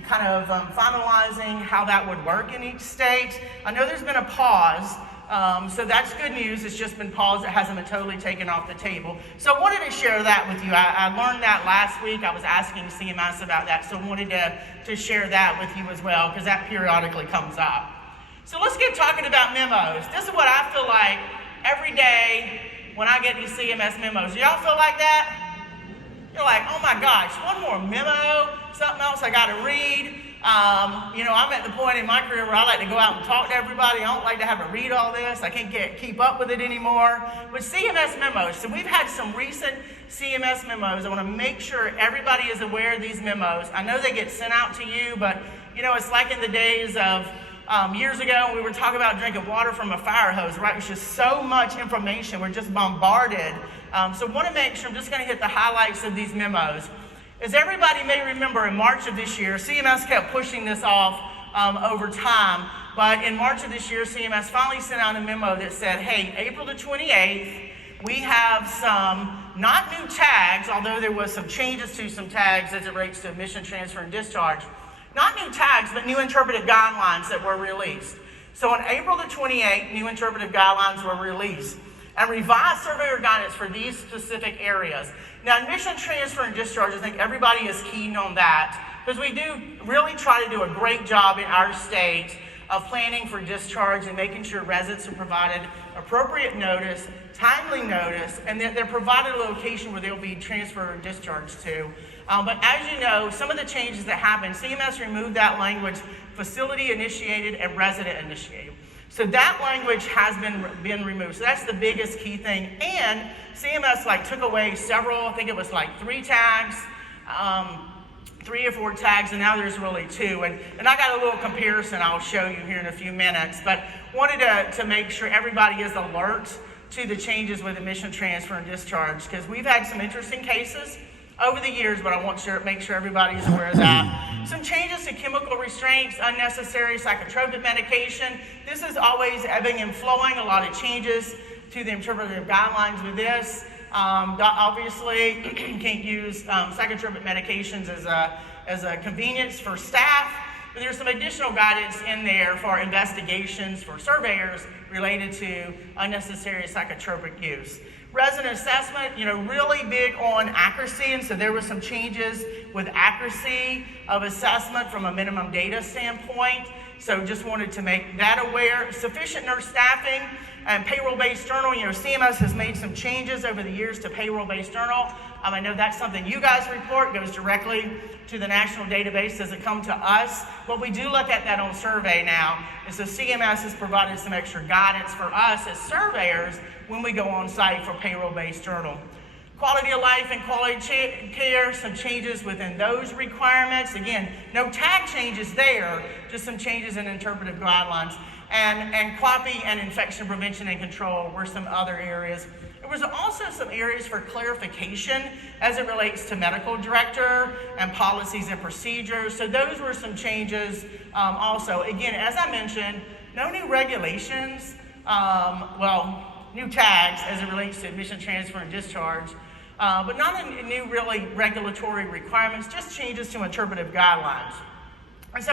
and kind of finalizing how that would work in each state. I know there's been a pause, so that's good news. It's just been paused. It hasn't been totally taken off the table. So I wanted to share that with you. I learned that last week. I was asking CMS about that, so I wanted to share that with you as well, because that periodically comes up. So let's get talking about memos. This is what I feel like every day when I get these CMS memos. Do y'all feel like that? You're like, oh my gosh, one more memo, something else I got to read. I'm at the point in my career where I like to go out and talk to everybody. I don't like to have to read all this. I can't keep up with it anymore. But CMS memos, so we've had some recent CMS memos. I want to make sure everybody is aware of these memos. I know they get sent out to you, but it's like in the days of years ago, we were talking about drinking water from a fire hose, right? It's just so much information. We're just bombarded. So I want to make sure, I'm just going to hit the highlights of these memos. As everybody may remember, in March of this year, CMS kept pushing this off over time. But in March of this year, CMS finally sent out a memo that said, hey, April the 28th, we have some, not new tags, although there was some changes to some tags as it relates to admission, transfer, and discharge. Not new tags, but new interpretive guidelines that were released. So on April the 28th, new interpretive guidelines were released and revised surveyor guidance for these specific areas. Now, admission, transfer, and discharge, I think everybody is keen on that, because we do really try to do a great job in our state of planning for discharge and making sure residents are provided appropriate notice, timely notice, and that they're provided a location where they'll be transferred or discharged to. But as you know, some of the changes that happened, CMS removed that language, facility initiated and resident initiated. So that language has been removed. So that's the biggest key thing. And CMS took away several, I think it was 3 tags, 3 or 4 tags, and now there's really 2. And I got a little comparison I'll show you here in a few minutes, but wanted to make sure everybody is alert to the changes with admission, transfer, and discharge, because we've had some interesting cases over the years, but I want to make sure everybody is aware of that. Some changes to chemical restraints, unnecessary psychotropic medication. This is always ebbing and flowing. A lot of changes to the interpretive guidelines with this. Obviously, can't use psychotropic medications as a convenience for staff, but there's some additional guidance in there for investigations for surveyors related to unnecessary psychotropic use. Resident assessment, really big on accuracy, and so there were some changes with accuracy of assessment from a minimum data standpoint. So just wanted to make that aware. Sufficient nurse staffing and payroll-based journal. CMS has made some changes over the years to payroll-based journal. I know that's something you guys report, goes directly to the national database. Doesn't come to us, but we do look at that on survey now. And so CMS has provided some extra guidance for us as surveyors when we go on site for payroll-based journal. Quality of life and quality care, some changes within those requirements. Again, no tag changes there, just some changes in interpretive guidelines. And QAPI and infection prevention and control were some other areas. There was also some areas for clarification as it relates to medical director and policies and procedures. So those were some changes also. Again, as I mentioned, no new regulations, new tags as it relates to admission, transfer, and discharge, but not a new really regulatory requirements, just changes to interpretive guidelines.